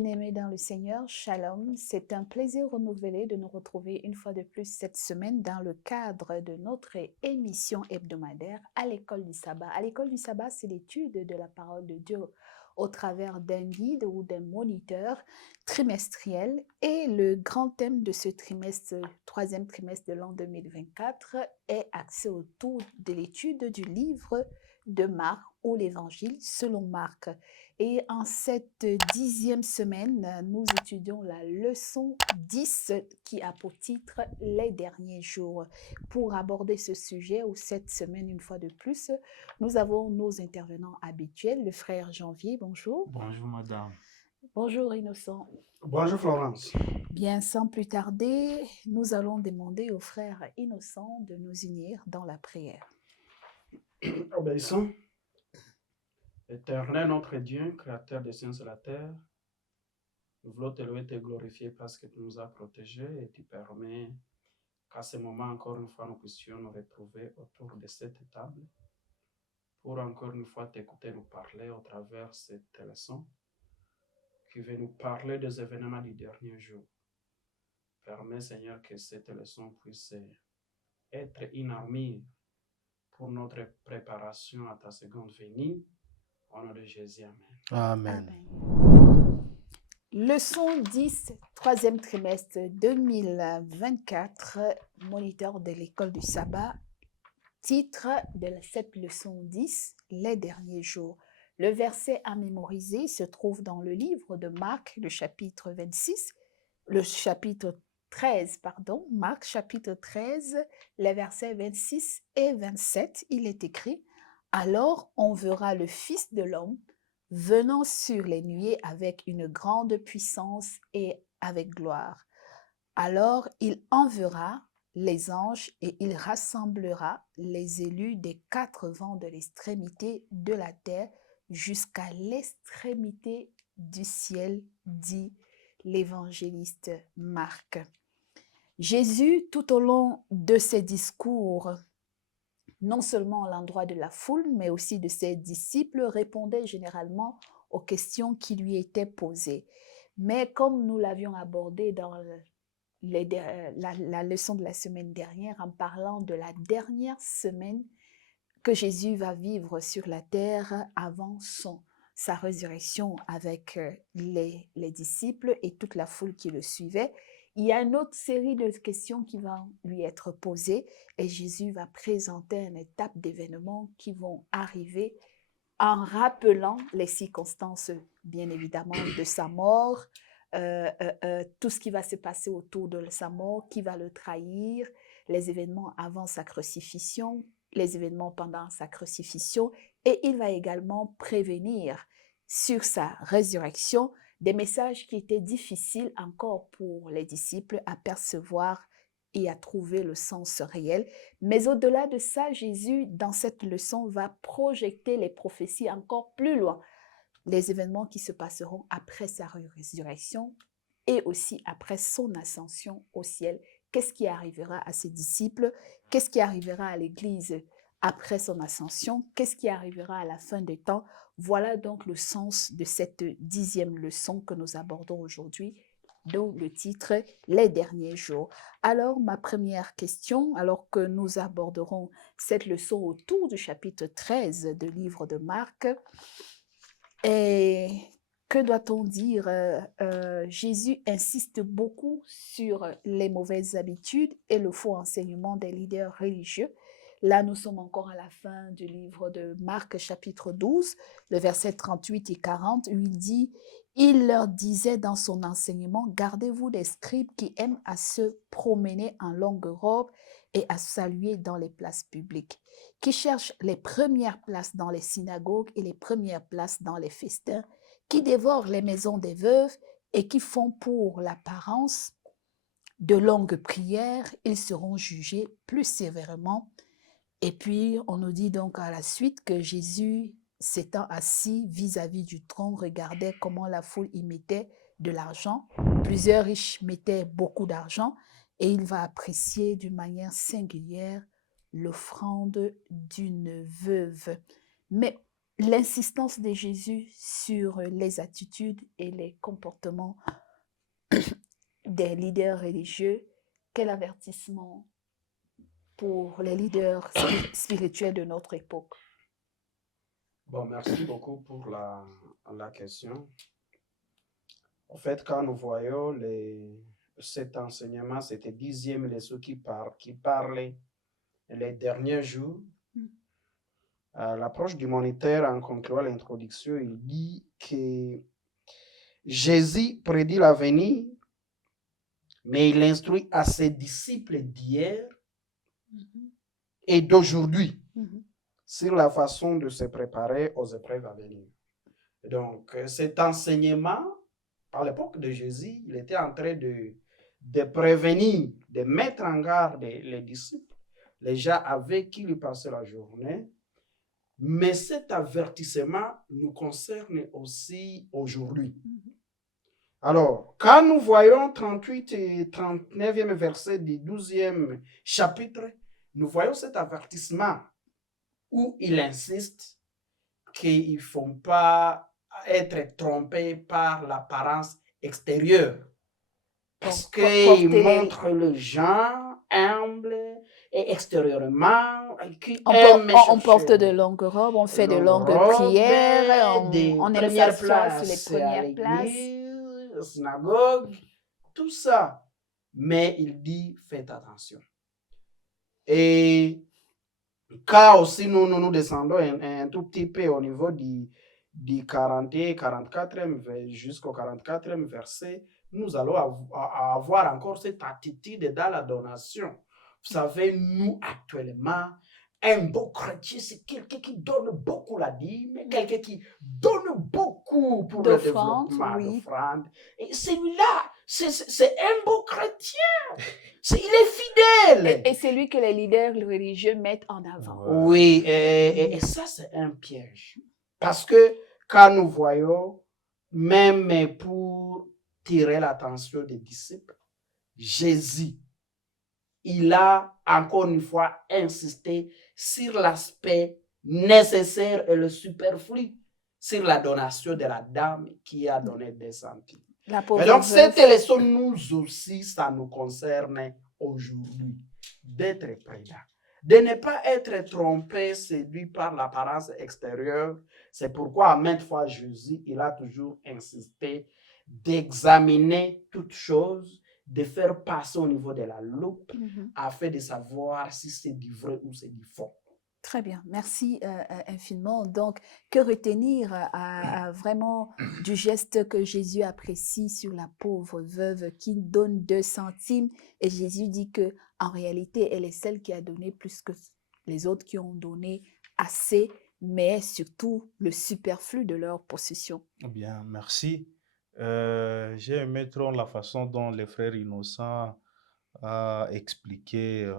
Bien-aimés dans le Seigneur, Shalom, c'est un plaisir renouvelé de nous retrouver une fois de plus cette semaine dans le cadre de notre émission hebdomadaire à l'école du sabbat. À l'école du sabbat, c'est l'étude de la parole de Dieu au travers d'un guide ou d'un moniteur trimestriel. Et le grand thème de ce trimestre, troisième trimestre de l'an 2024, est axé autour de l'étude du livre de Marc ou l'Évangile selon Marc. Et en cette 10e semaine, nous étudions la leçon 10 qui a pour titre « Les derniers jours ». Pour aborder ce sujet, ou cette semaine une fois de plus, nous avons nos intervenants habituels, le frère Janvier, bonjour. Bonjour madame. Bonjour Innocent. Bonjour Florence. Bien, sans plus tarder, nous allons demander au frère Innocent de nous unir dans la prière. Obéissons. Éternel notre Dieu, créateur des cieux et de la terre, nous voulons te louer et te glorifier parce que tu nous as protégés et tu permets qu'à ce moment, encore une fois, nous puissions nous retrouver autour de cette table pour encore une fois t'écouter nous parler au travers cette leçon qui veut nous parler des événements du dernier jour. Permets, Seigneur, que cette leçon puisse être une armure pour notre préparation à ta seconde venue. Au nom de Jésus, Amen. Amen. Leçon 10, troisième trimestre 2024, moniteur de l'école du sabbat. Titre de cette leçon 10, les derniers jours. Le verset à mémoriser se trouve dans le livre de Marc, le chapitre 13, Marc chapitre 13, les versets 26 et 27. Il est écrit: « Alors on verra le Fils de l'homme venant sur les nuées avec une grande puissance et avec gloire. Alors il enverra les anges et il rassemblera les élus des 4 vents de l'extrémité de la terre jusqu'à l'extrémité du ciel, dit l'évangéliste Marc. » Jésus, tout au long de ses discours, non seulement à l'endroit de la foule, mais aussi de ses disciples, répondait généralement aux questions qui lui étaient posées. Mais comme nous l'avions abordé dans la leçon de la semaine dernière, en parlant de la dernière semaine que Jésus va vivre sur la terre avant sa résurrection avec les disciples et toute la foule qui le suivait, il y a une autre série de questions qui vont lui être posées et Jésus va présenter une étape d'événements qui vont arriver en rappelant les circonstances, bien évidemment, de sa mort, tout ce qui va se passer autour de sa mort, qui va le trahir, les événements avant sa crucifixion, les événements pendant sa crucifixion, et il va également prévenir sur sa résurrection des messages qui étaient difficiles encore pour les disciples à percevoir et à trouver le sens réel. Mais au-delà de ça, Jésus, dans cette leçon, va projeter les prophéties encore plus loin, les événements qui se passeront après sa résurrection et aussi après son ascension au ciel. Qu'est-ce qui arrivera à ses disciples? Qu'est-ce qui arrivera à l'Église après son ascension? Qu'est-ce qui arrivera à la fin des temps? Voilà donc le sens de cette 10e leçon que nous abordons aujourd'hui, dont le titre « Les derniers jours ». Alors, ma première question, alors que nous aborderons cette leçon autour du chapitre 13 du livre de Marc, et que doit-on dire? Jésus insiste beaucoup sur les mauvaises habitudes et le faux enseignement des leaders religieux. Là, nous sommes encore à la fin du livre de Marc, chapitre 12, le verset 38 et 40, où il dit « Il leur disait dans son enseignement, gardez-vous des scribes qui aiment à se promener en longue robe et à saluer dans les places publiques, qui cherchent les premières places dans les synagogues et les premières places dans les festins, qui dévorent les maisons des veuves et qui font pour l'apparence de longues prières, ils seront jugés plus sévèrement. » Et puis, on nous dit donc à la suite que Jésus, s'étant assis vis-à-vis du trône, regardait comment la foule y mettait de l'argent. Plusieurs riches mettaient beaucoup d'argent et il va apprécier d'une manière singulière l'offrande d'une veuve. Mais l'insistance de Jésus sur les attitudes et les comportements des leaders religieux, quel avertissement pour les leaders spirituels de notre époque? Bon, merci beaucoup pour la question. En fait, quand nous voyons cet enseignement, c'était 10e leçon qui parlait les derniers jours. L'approche humanitaire, en concluant l'introduction, il dit que Jésus prédit l'avenir, mais il instruit à ses disciples d'hier et d'aujourd'hui sur la façon de se préparer aux épreuves à venir. Donc, cet enseignement, à l'époque de Jésus, il était en train de prévenir, de mettre en garde les disciples, les gens avec qui il passait la journée. Mais cet avertissement nous concerne aussi aujourd'hui. Alors, quand nous voyons 38 et 39e verset du 12e chapitre, nous voyons cet avertissement où il insiste qu'il ne faut pas être trompé par l'apparence extérieure. Parce qu'il montre les gens humbles et extérieurement qui on porte de longues robes, on fait de longues prières, on aime s'asseoir sur les premières places, synagogue, tout ça. Mais il dit, faites attention. Et quand aussi nous descendons un tout petit peu au niveau du 41, 44e jusqu'au 44e verset, nous allons avoir encore cette attitude dans la donation. Vous savez, nous actuellement, un beau chrétien, c'est quelqu'un qui donne beaucoup la dîme, quelqu'un qui donne beaucoup pour le développement d'offrandes. Et celui-là, c'est un beau chrétien. Il est fidèle. Et c'est lui que les leaders religieux mettent en avant. Oui, et ça, c'est un piège. Parce que quand nous voyons, même pour tirer l'attention des disciples, Jésus, il a encore une fois insisté sur l'aspect nécessaire et le superflu, sur la donation de la dame qui a donné des centimes. Et donc, cette leçon, nous aussi, ça nous concerne aujourd'hui, d'être prudent, de ne pas être trompé, séduit par l'apparence extérieure. C'est pourquoi, à maintes fois, Jésus, il a toujours insisté d'examiner toutes choses, de faire passer au niveau de la loupe, afin de savoir si c'est du vrai ou c'est du faux. Très bien, merci infiniment. Donc, que retenir vraiment du geste que Jésus apprécie sur la pauvre veuve qui donne 2 centimes, et Jésus dit que en réalité, elle est celle qui a donné plus que les autres qui ont donné assez, mais surtout le superflu de leur possession. Bien, merci. J'ai aimé trop la façon dont le frère Innocent a expliqué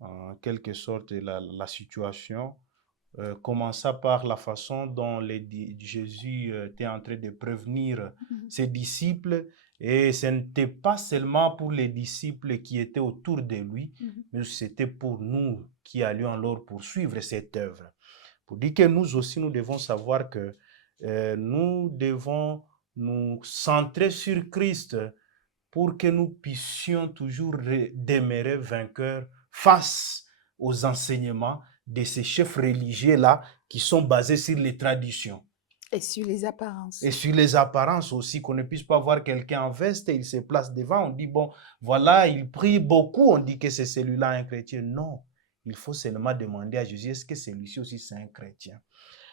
en quelque sorte la situation, commença par la façon dont Jésus était en train de prévenir ses disciples, et ce n'était pas seulement pour les disciples qui étaient autour de lui, mais c'était pour nous qui allions alors poursuivre cette œuvre. Pour dire que nous aussi, nous devons savoir que nous devons nous centrer sur Christ pour que nous puissions toujours demeurer vainqueurs face aux enseignements de ces chefs religieux-là qui sont basés sur les traditions. Et sur les apparences. Et sur les apparences aussi, qu'on ne puisse pas voir quelqu'un en veste et il se place devant, on dit, bon, voilà, il prie beaucoup, on dit que c'est celui-là un chrétien. Non, il faut seulement demander à Jésus, est-ce que celui-ci aussi c'est un chrétien?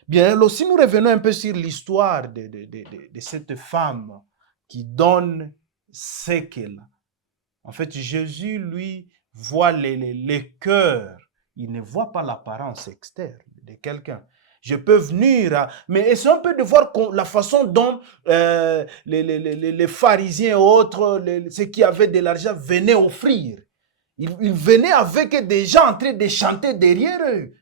Bien, aussi nous revenons un peu sur l'histoire de cette femme qui donne ce qu'elle a. En fait, Jésus, lui, voit les cœurs. Il ne voit pas l'apparence externe de quelqu'un. Je peux venir, mais essayons un peu de voir la façon dont les pharisiens et autres, ceux qui avaient de l'argent, venaient offrir. Ils venaient avec des gens en train de chanter derrière eux.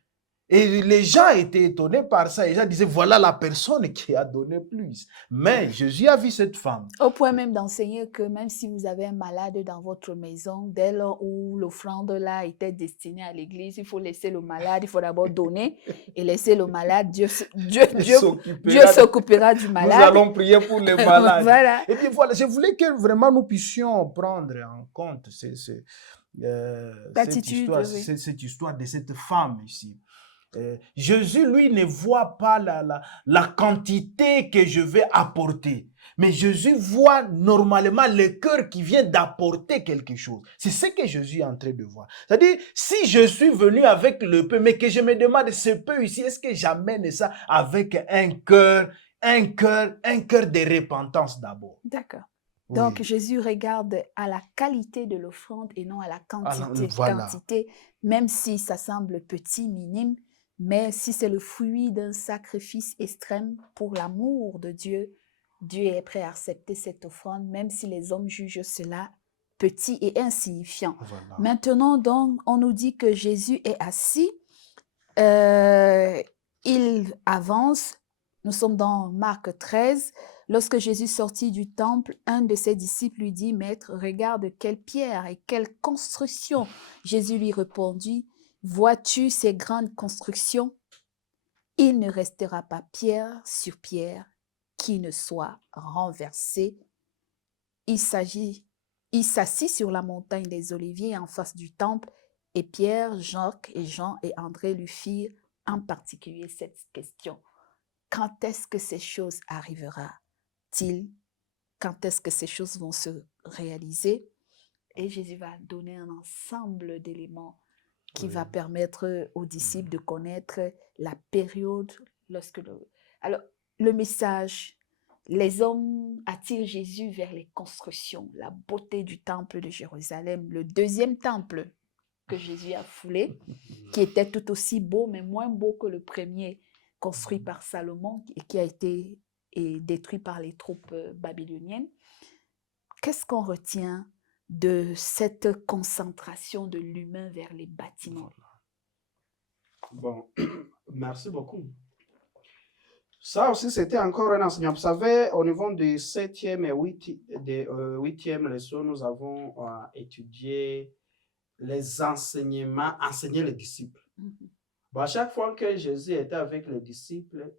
Et les gens étaient étonnés par ça. Les gens disaient, voilà la personne qui a donné plus. Mais Jésus a vu cette femme. Au point même d'enseigner que même si vous avez un malade dans votre maison, dès lors où l'offrande là était destinée à l'église, il faut laisser le malade, il faut d'abord donner et laisser le malade. Dieu s'occupera du Nous malade. allons prier pour les malades. Voilà. Et puis voilà, je voulais que vraiment nous puissions prendre en compte cette L'attitude, oui. cette histoire de cette femme ici. Jésus, lui, ne voit pas la quantité que je vais apporter. Mais Jésus voit normalement le cœur qui vient d'apporter quelque chose. C'est ce que Jésus est en train de voir. C'est-à-dire, si je suis venu avec le peu, mais que je me demande ce peu ici, est-ce que j'amène ça avec un cœur de repentance d'abord? D'accord. Oui. Donc, Jésus regarde à la qualité de l'offrande et non à la quantité. Voilà. Quantité, même si ça semble petit, minime, mais si c'est le fruit d'un sacrifice extrême pour l'amour de Dieu, Dieu est prêt à accepter cette offrande, même si les hommes jugent cela petit et insignifiant. Voilà. Maintenant, donc, on nous dit que Jésus est assis, il avance. Nous sommes dans Marc 13. Lorsque Jésus sortit du temple, un de ses disciples lui dit, « Maître, regarde quelle pierre et quelle construction. » Jésus lui répondit, « Vois-tu ces grandes constructions? Il ne restera pas pierre sur pierre qui ne soit renversée. » Il s'assit sur la montagne des Oliviers en face du temple, et Pierre, Jacques et Jean et André lui firent en particulier cette question. Quand est-ce que ces choses arrivera-t-il? Quand est-ce que ces choses vont se réaliser? Et Jésus va donner un ensemble d'éléments qui va permettre aux disciples de connaître la période lorsque Alors, le message, les hommes attirent Jésus vers les constructions, la beauté du temple de Jérusalem, le deuxième temple que Jésus a foulé, qui était tout aussi beau, mais moins beau que le premier, construit par Salomon et qui a été détruit par les troupes babyloniennes. Qu'est-ce qu'on retient de cette concentration de l'humain vers les bâtiments? Bon, merci beaucoup. Ça aussi, c'était encore un enseignement. Vous savez, au niveau du 7e et 8e leçon, nous avons étudié les enseignements, enseigner les disciples. Bon, à chaque fois que Jésus était avec les disciples,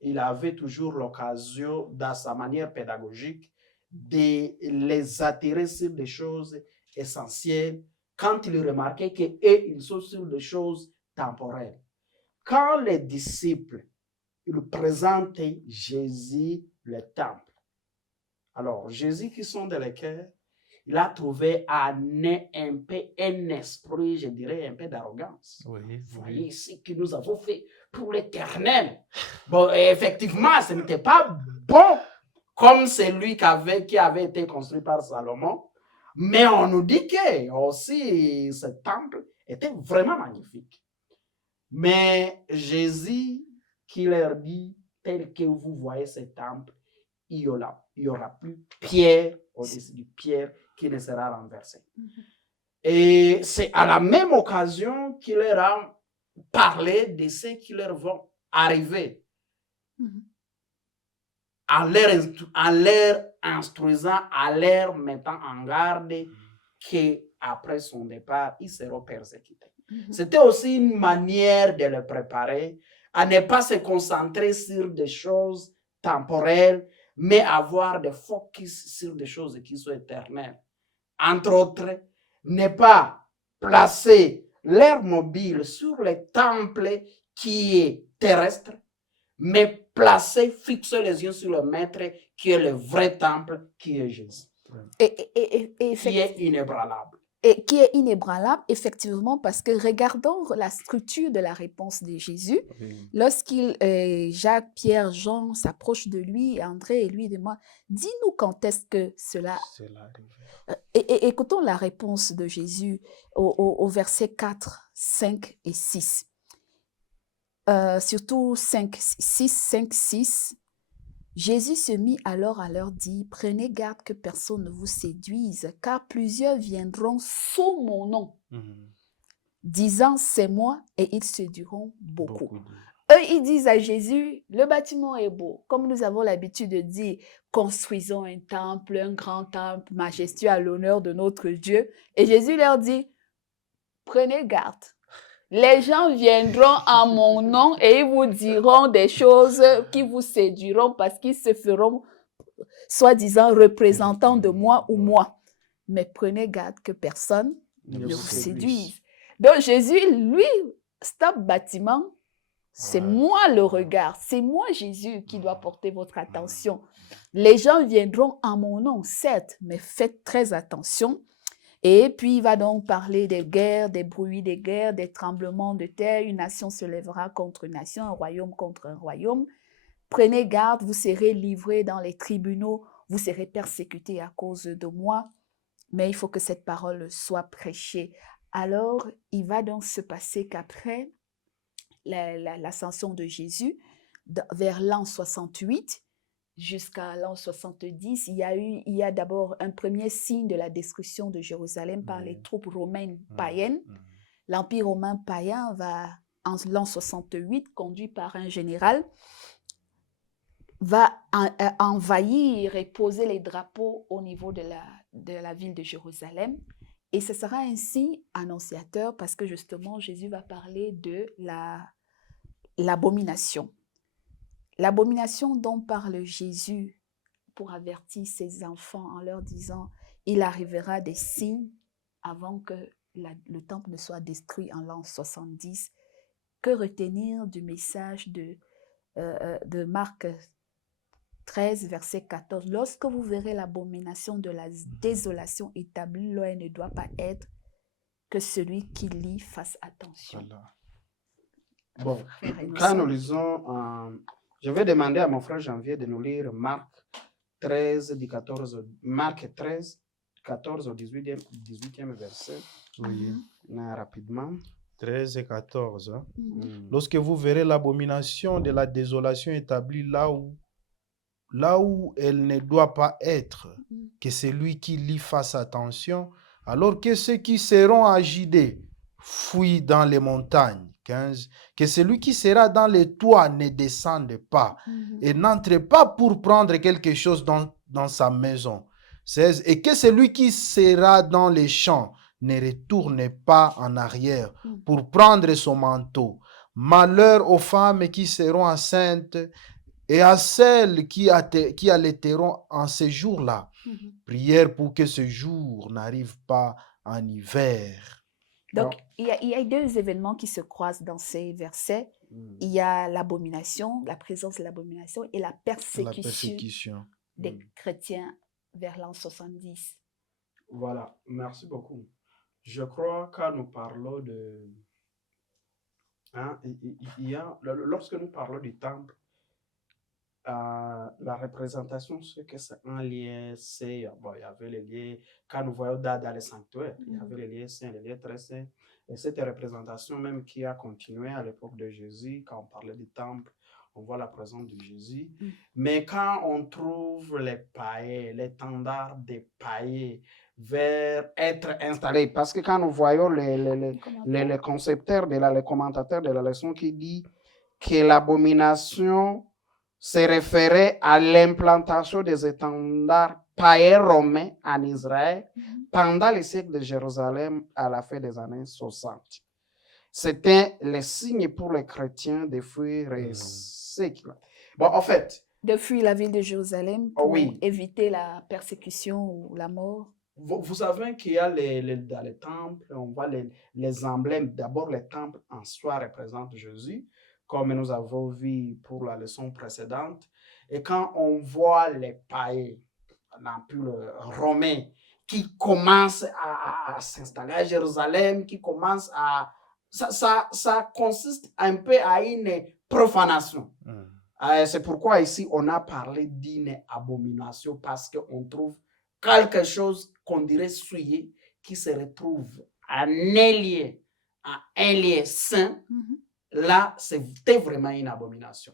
il avait toujours l'occasion, dans sa manière pédagogique, de les attirer sur des choses essentielles quand il remarquait qu'eux, ils sont sur des choses temporelles. Quand les disciples ils présentaient Jésus le temple, alors Jésus qui sont dans le cœur, il a trouvé un esprit, je dirais, un peu d'arrogance. Oui, vous voyez ce que nous avons fait pour l'Éternel. Bon, effectivement, ce n'était pas bon comme celui qui avait été construit par Salomon, mais on nous dit que aussi ce temple était vraiment magnifique. Mais Jésus qui leur dit, tel que vous voyez ce temple, il y aura plus pierre au-dessus du pierre qui ne sera renversée. Et c'est à la même occasion qu'il leur a parlé de ce qui leur vont arriver. En leur instruisant, en leur mettant en garde qu'après son départ, ils seront persécutés. C'était aussi une manière de les préparer à ne pas se concentrer sur des choses temporelles, mais avoir des focus sur des choses qui sont éternelles. Entre autres, ne pas placer l'air mobile sur le temple qui est terrestre, mais fixer les yeux sur le maître qui est le vrai temple, qui est Jésus. Qui est inébranlable. Et qui est inébranlable, effectivement, parce que regardons la structure de la réponse de Jésus. Lorsqu'il, Jacques, Pierre, Jean s'approchent de lui, André et lui demandent, dis-nous quand est-ce que cela arrive. Et écoutons la réponse de Jésus au verset 4, 5 et 6. Surtout 5, 6. Jésus se mit alors à leur dire, « Prenez garde que personne ne vous séduise, car plusieurs viendront sous mon nom. disant c'est moi, et ils séduiront beaucoup. Beaucoup de... Eux, ils disent à Jésus, le bâtiment est beau. Comme nous avons l'habitude de dire, construisons un temple, un grand temple majestueux à l'honneur de notre Dieu. Et Jésus leur dit, prenez garde. Les gens viendront en mon nom et ils vous diront des choses qui vous séduiront parce qu'ils se feront, soi-disant, représentants de moi ou moi. Mais prenez garde que personne ne vous séduise. Donc Jésus, lui, stop bâtiment. C'est moi le regard, c'est moi Jésus qui doit porter votre attention. Les gens viendront en mon nom, certes, mais faites très attention. Et puis il va donc parler des guerres, des bruits des guerres, des tremblements de terre. Une nation se lèvera contre une nation, un royaume contre un royaume. Prenez garde, vous serez livrés dans les tribunaux, vous serez persécutés à cause de moi. Mais il faut que cette parole soit prêchée. Alors, il va donc se passer qu'après l'ascension de Jésus, vers l'an 68 jusqu'à l'an 70, il y a d'abord un premier signe de la destruction de Jérusalem par les troupes romaines païennes. L'Empire romain païen va, en l'an 68, conduit par un général, va envahir et poser les drapeaux au niveau de la ville de Jérusalem. Et ce sera un signe annonciateur parce que justement, Jésus va parler de l'abomination. L'abomination dont parle Jésus pour avertir ses enfants en leur disant « Il arrivera des signes avant que le temple ne soit détruit en l'an 70 ». Que retenir du message de Marc 13, verset 14. Lorsque vous verrez l'abomination de la désolation établie, là, elle ne doit pas être que celui qui lit fasse attention. Bon, quand nous lisons, je vais demander à mon frère Janvier de nous lire Marc 13, Marc 13, 14 au 18e verset. Oui. Rapidement. 13 et 14. Hein? Lorsque vous verrez l'abomination de la désolation établie là où elle ne doit pas être, que celui qui lit fasse attention, alors que ceux qui seront à Judée fuient dans les montagnes. 15. Que celui qui sera dans les toits ne descende pas et n'entre pas pour prendre quelque chose dans sa maison. 16. Et que celui qui sera dans les champs ne retourne pas en arrière pour prendre son manteau. Malheur aux femmes qui seront enceintes et à celles qui allaiteront en ces jours-là. Prière pour que ce jour n'arrive pas en hiver. Donc, il y a deux événements qui se croisent dans ces versets. Il y a l'abomination, la présence de l'abomination et la persécution des chrétiens vers l'an 70. Voilà, merci beaucoup. Je crois que nous parlons de... lorsque nous parlons du temple, la représentation, c'est que c'est un lien, il y avait les liens, quand nous voyons dans les sanctuaires, il y avait les liens saints, les liens très saints, et cette représentation même qui a continué à l'époque de Jésus, quand on parlait du temple, on voit la présence de Jésus, mais quand on trouve les païens, l'étendard des païens vers être installés, parce que quand nous voyons les concepteurs, les commentateurs de la leçon qui dit que l'abomination se référait à l'implantation des étendards païens romains en Israël pendant les siècles de Jérusalem à la fin des années 60. C'était le signe pour les chrétiens de fuir ce qu'il... Bon, en fait... De fuir la ville de Jérusalem pour éviter la persécution ou la mort. Vous savez qu'il y a dans les temples, on voit les emblèmes. D'abord, les temples en soi représentent Jésus, comme nous avons vu pour la leçon précédente. Et quand on voit les païens, l'empire romain, qui commencent à s'installer à Jérusalem, qui commencent à... Ça consiste un peu à une profanation. C'est pourquoi ici, on a parlé d'une abomination, parce qu'on trouve quelque chose qu'on dirait souillé, qui se retrouve à un lieu saint. Là, c'était vraiment une abomination.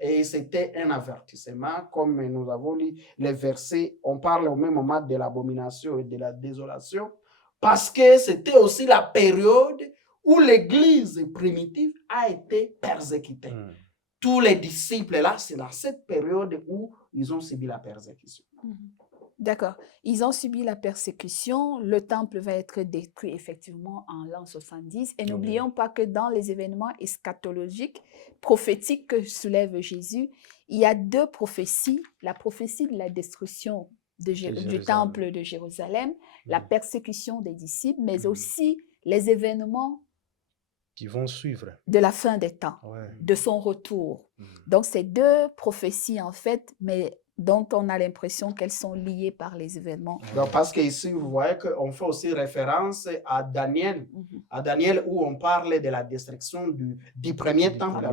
Et c'était un avertissement, comme nous avons lu les versets, on parle au même moment de l'abomination et de la désolation, parce que c'était aussi la période où l'Église primitive a été persécutée. Tous les disciples là, c'est dans cette période où ils ont subi la persécution. D'accord. Ils ont subi la persécution. Le temple va être détruit effectivement en l'an 70. Et n'oublions pas que dans les événements eschatologiques, prophétiques que soulève Jésus, il y a deux prophéties. La prophétie de la destruction du temple de Jérusalem, la persécution des disciples, mais aussi les événements qui vont suivre de la fin des temps, de son retour. Donc, c'est deux prophéties en fait, mais dont on a l'impression qu'elles sont liées par les événements. Donc, parce qu'ici, vous voyez qu'on fait aussi référence à Daniel, où on parle de la destruction du premier temple,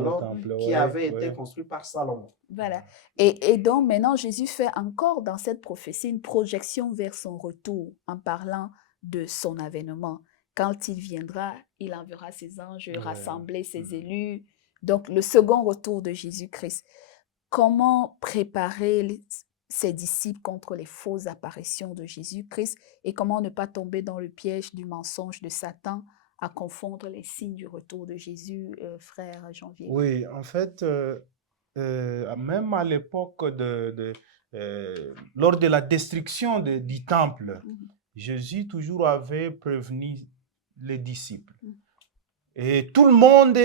qui avait été construit par Salomon. Voilà. Et donc, maintenant, Jésus fait encore dans cette prophétie une projection vers son retour en parlant de son avènement. Quand il viendra, il enverra ses anges, rassembler ses élus. Donc, le second retour de Jésus-Christ. Comment préparer ses disciples contre les fausses apparitions de Jésus-Christ et comment ne pas tomber dans le piège du mensonge de Satan à confondre les signes du retour de Jésus, frère Janvier? Oui, en fait, même à l'époque lors de la destruction du temple, Jésus toujours avait prévenu les disciples. Et tout le monde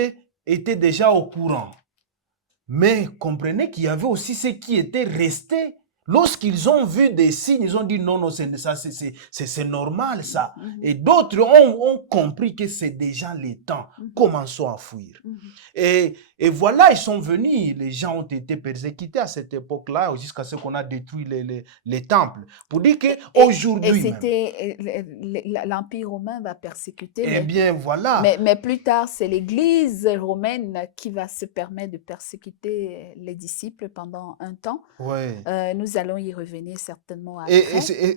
était déjà au courant. Mais comprenez qu'il y avait aussi ceux qui étaient restés. Lorsqu'ils ont vu des signes, ils ont dit non, c'est normal ça. Et d'autres ont compris que c'est déjà le temps. Commençons à fuir. Et voilà, ils sont venus. Les gens ont été persécutés à cette époque-là, jusqu'à ce qu'on a détruit les temples. Pour dire qu'aujourd'hui. Et c'était l'Empire romain va persécuter. Eh bien, voilà. Mais plus tard, c'est l'Église romaine qui va se permettre de persécuter les disciples pendant un temps. Nous allons y revenir certainement après.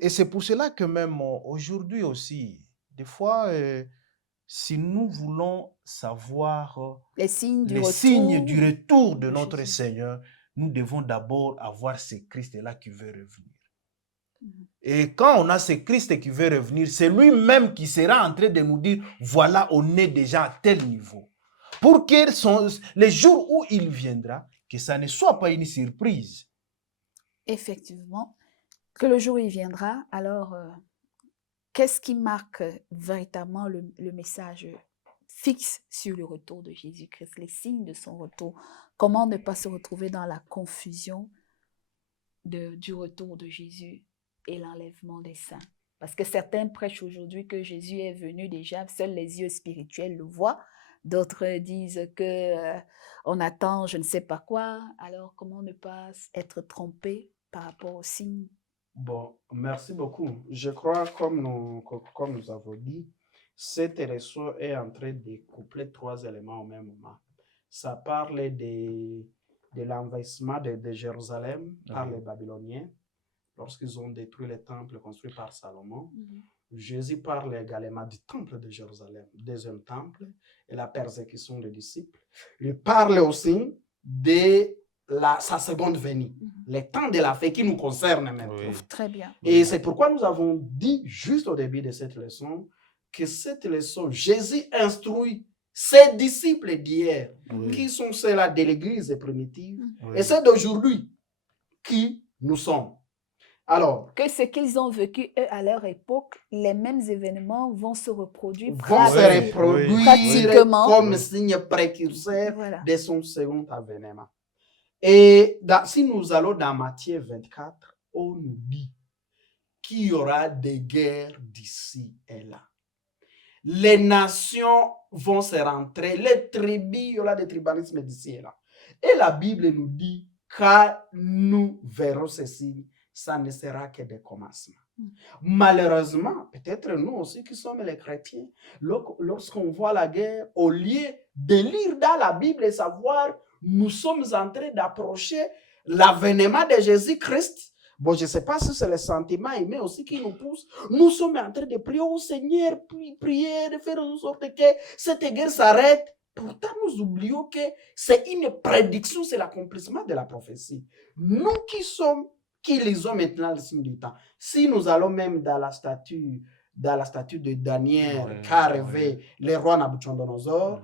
Et c'est pour cela que même aujourd'hui aussi, des fois, si nous voulons savoir les signes du retour de notre Jésus. Seigneur, nous devons d'abord avoir ce Christ-là qui veut revenir. Et quand on a ce Christ qui veut revenir, c'est lui-même qui sera en train de nous dire, voilà, on est déjà à tel niveau. Pour que les jours où il viendra, que ça ne soit pas une surprise. Effectivement, que le jour il viendra, alors qu'est-ce qui marque véritablement le message fixe sur le retour de Jésus-Christ, les signes de son retour? Comment ne pas se retrouver dans la confusion du retour de Jésus et l'enlèvement des saints? Parce que certains prêchent aujourd'hui que Jésus est venu déjà, seuls les yeux spirituels le voient. D'autres disent qu'on attend je ne sais pas quoi. Alors, comment ne pas être trompé par rapport aux signes? Bon, merci beaucoup. Je crois, comme nous avons dit, cette leçon est en train de coupler trois éléments au même moment. Ça parle de l'envahissement de Jérusalem par les Babyloniens, lorsqu'ils ont détruit le temple construit par Salomon. Jésus parle également du temple de Jérusalem, deuxième temple, et la persécution des disciples. Il parle aussi de sa seconde venue, le temps de la fin qui nous concerne maintenant. Très bien. Et c'est pourquoi nous avons dit juste au début de cette leçon que cette leçon, Jésus instruit ses disciples d'hier, qui sont ceux-là de l'Église primitive, et ceux d'aujourd'hui, qui nous sommes. Alors, que ce qu'ils ont vécu eux à leur époque, les mêmes événements vont se reproduire pratiquement comme signe précurseur de son second avènement. Et si nous allons dans Matthieu 24, on nous dit qu'il y aura des guerres d'ici et là. Les nations vont se rentrer, les tribus, il y aura des tribalismes d'ici et là. Et la Bible nous dit, quand nous verrons ceci, ça ne sera que des commencements. Malheureusement, peut-être nous aussi qui sommes les chrétiens, lorsqu'on voit la guerre, au lieu de lire dans la Bible et savoir, nous sommes en train d'approcher l'avènement de Jésus-Christ. Bon, je ne sais pas si c'est le sentiment aimé aussi qui nous pousse. Nous sommes en train de prier au Seigneur, prier, de faire en sorte que cette guerre s'arrête. Pourtant, nous oublions que c'est une prédiction, c'est l'accomplissement de la prophétie. Nous qui lisons maintenant le signe du temps, si nous allons même dans la statue dans la statue de Daniel Ouais, qu'a ouais. rêvé le roi Nabuchodonosor, Mm.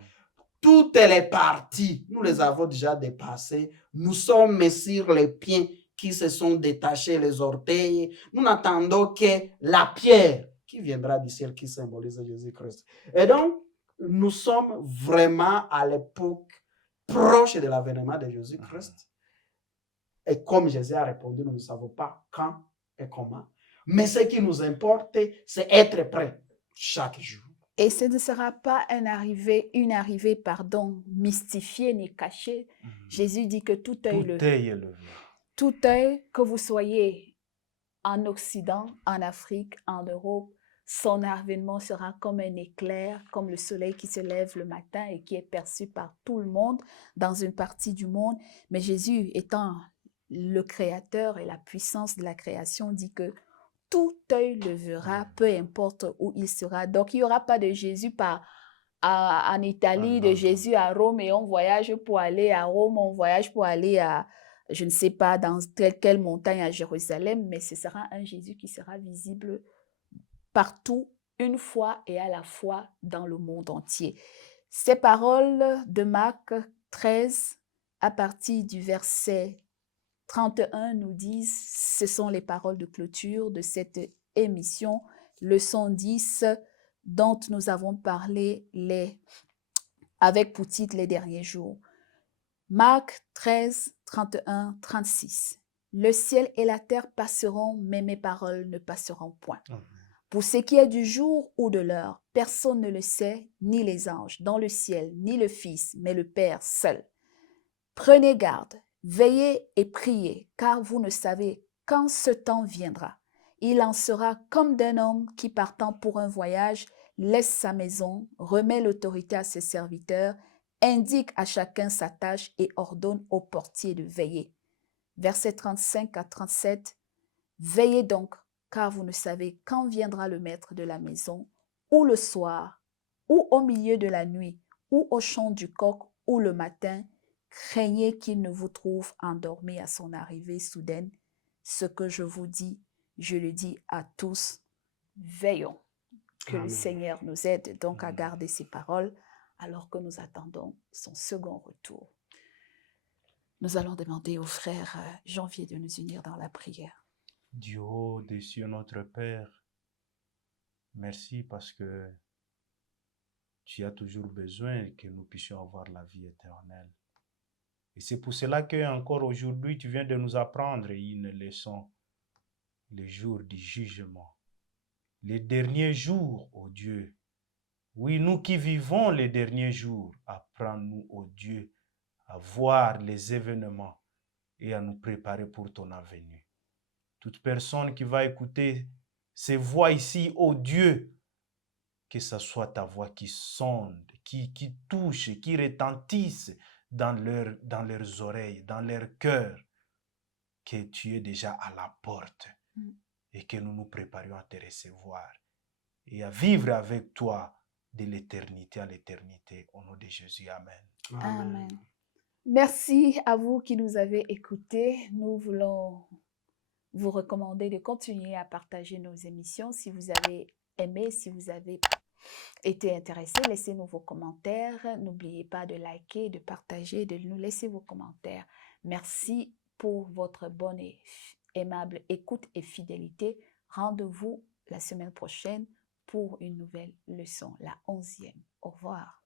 toutes les parties, nous les avons déjà dépassées. Nous sommes sur les pieds qui se sont détachés, les orteils. Nous n'attendons que la pierre qui viendra du ciel, qui symbolise Jésus-Christ. Et donc, nous sommes vraiment à l'époque proche de l'avènement de Jésus-Christ. Et comme Jésus a répondu, nous ne savons pas quand et comment. Mais ce qui nous importe, c'est être prêt chaque jour. Et ce ne sera pas une arrivée, mystifiée ni cachée. Jésus dit que tout œil Tout œil est levé. tout œil, que vous soyez en Occident, en Afrique, en Europe, son avènement sera comme un éclair, comme le soleil qui se lève le matin et qui est perçu par tout le monde dans une partie du monde. Mais Jésus, étant le créateur et la puissance de la création, dit que tout œil le verra, peu importe où il sera. Donc, il n'y aura pas de Jésus en Italie, de Jésus à Rome, et on voyage pour aller à Rome, on voyage pour aller à, je ne sais pas, dans quelle montagne à Jérusalem, mais ce sera un Jésus qui sera visible partout, une fois et à la fois dans le monde entier. Ces paroles de Marc 13, à partir du verset 31, nous disent, ce sont les paroles de clôture de cette émission, leçon 10, dont nous avons parlé avec pour titre les derniers jours. Marc 13, 31, 36. Le ciel et la terre passeront, mais mes paroles ne passeront point. Amen. Pour ce qui est du jour ou de l'heure, personne ne le sait, ni les anges dans le ciel, ni le Fils, mais le Père seul. Prenez garde, veillez et priez, car vous ne savez quand ce temps viendra. Il en sera comme d'un homme qui, partant pour un voyage, laisse sa maison, remet l'autorité à ses serviteurs, indique à chacun sa tâche et ordonne au portier de veiller. Versets 35 à 37. Veillez donc, car vous ne savez quand viendra le maître de la maison, ou le soir, ou au milieu de la nuit, ou au chant du coq, ou le matin. Craignez qu'il ne vous trouve endormi à son arrivée soudaine. Ce que je vous dis, je le dis à tous. Veillons. Que Amen. le Seigneur nous aide donc à garder ses paroles alors que nous attendons son second retour. Nous allons demander au frère Janvier de nous unir dans la prière. Du haut des cieux, notre Père, merci parce que tu as toujours besoin que nous puissions avoir la vie éternelle. Et c'est pour cela que encore aujourd'hui, tu viens de nous apprendre une leçon, le jour du jugement, les derniers jours, ô Dieu. Oui, nous qui vivons les derniers jours, apprends-nous, ô Dieu, à voir les événements et à nous préparer pour ton avenir. Toute personne qui va écouter ces voix ici, ô Dieu, que ce soit ta voix qui sonde, qui touche, qui retentisse dans leurs oreilles, dans leur cœur, que tu es déjà à la porte et que nous nous préparions à te recevoir et à vivre avec toi de l'éternité à l'éternité. Au nom de Jésus, Amen. Amen. Merci à vous qui nous avez écoutés. Nous voulons vous recommander de continuer à partager nos émissions. Si vous avez aimé, si vous avez été intéressé, laissez-nous vos commentaires. N'oubliez pas de liker, de partager, de nous laisser vos commentaires. Merci pour votre bonne et aimable écoute et fidélité. Rendez-vous la semaine prochaine pour une nouvelle leçon, la 11e. Au revoir.